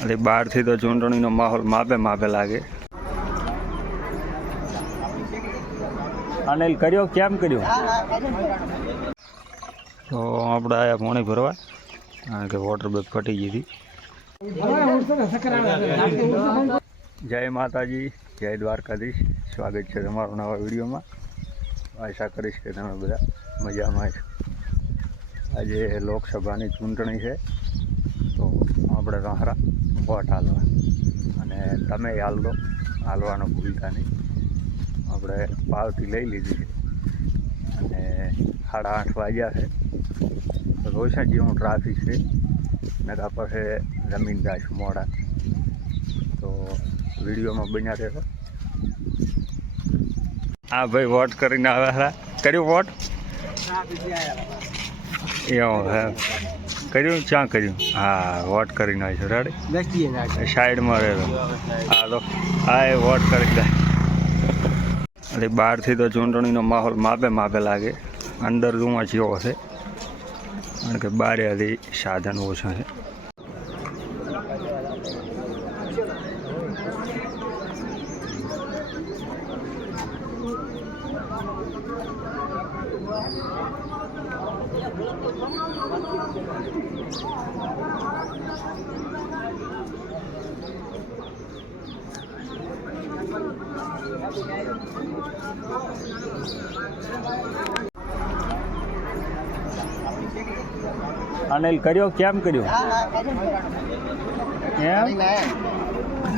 એટલે બહારથી તો ચૂંટણીનો માહોલ માપે માપે લાગે. અનિલ કર્યો કેમ કર્યો? તો આપણે આયા પાણી ભરવા કારણ કે વોટર બેગ ફટી ગઈ હતી. જય માતાજી, જય દ્વારકાધીશ. સ્વાગત છે તમારું નવા વિડીયોમાં. આશા કરીશ કે તમે બધા મજામાં છો. આજે લોકસભાની ચૂંટણી છે તો આપણે રહરા વોટ હાલવા અને તમે હાલવાનો ભૂલતા નહીં. આપણે પાવતી લઈ લીધી છે અને 8:30 વાગ્યા છે. રોશન જેવું ટ્રાફિક છે નકા પાસે જમીન દાશ મોડા. તો વિડીયોમાં બન્યા રહેશો. હા ભાઈ, વોટ કરીને આવ્યા. કર્યું વોટ? એવું હે, કર્યું? ક્યાં કર્યું? હા, વોટ કરીને આવીશું. રેડી સાઈડમાં રહેલો. હા તો હા, એ વોટ કરી દે. એટલે બહારથી તો ચૂંટણીનો માહોલ માપે માપે લાગે. અંદર રૂમાં જેવો છે કારણ કે બારે હજી સાધન ઓછા છે. અનિલ કર્યો કેમ કર્યો? એમ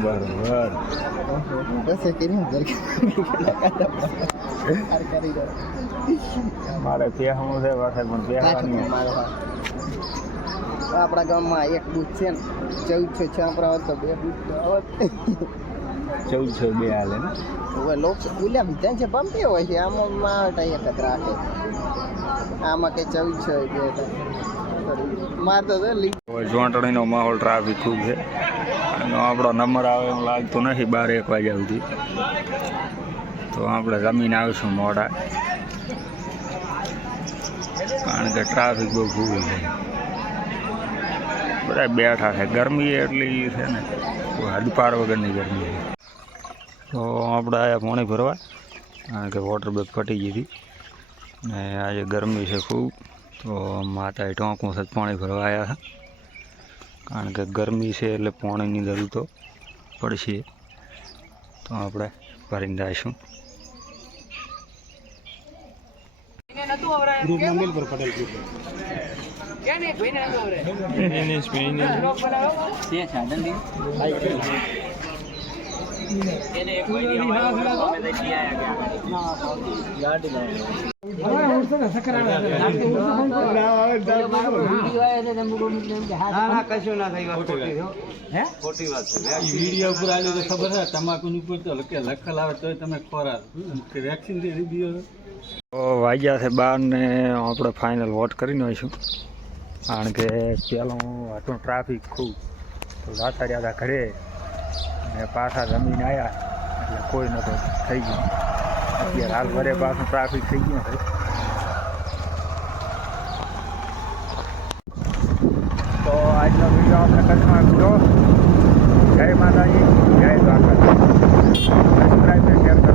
બરોબર. મારે પહેવું છે વખત પણ પહેવાની. આપણા ગામમાં એક બૂથ છે ને 1400 છાપરા તો 2 બૂથ 1402 હાલે ને. હવે લોકો બોલ્યા બીજા છે પંપે હોય છે. આમાં એક જ રાખે. આમાં કે 1400 માર તો ચૂંટણીનો માહોલ ટ્રાફિક ખૂબ છે. આપણો નંબર આવે એવું લાગતું નથી 12-1 વાગ્યા સુધી. તો આપણે જમીન આવીશું મોડા કારણ કે ટ્રાફિક બહુ ફૂલ છે. બધા બેઠા છે. ગરમી એટલી છે ને, હદપાર વગરની ગરમી છે. તો આપણે આયા પાણી ભરવા કારણ કે વોટર બેગ ફટી ગઈ હતી ને આજે ગરમી છે ખૂબ. તો માતાએ ટોંકું છે પાણી ભરવા આવ્યા હતા કારણ કે ગરમી છે એટલે પાણીની જરૂર તો પડશે. તો આપણે ભરીને જઈશું. તમાકુ ઉપર તો લખેલ આવે તો તમે ખોરાક વેક્સિન વાગ્યા છે 12 ને આપણે ફાઇનલ વોટ કરીને આવીશું કારણ કે પેલો હતું ટ્રાફિક ખૂબ. તો રાતાડ્યા હતા ઘરે ને પાછા જમીન આવ્યા એટલે કોઈ નતો થઈ ગયું. અત્યારે હાલ ઘરે પાછું ટ્રાફિક થઈ ગયું છે. તો આજનો વિડીયો આપણે કચ્છમાં પૂરો. જય માતાજી, જય દ્વારકા. સબસ્ક્રાઈબ ને શેર કરો.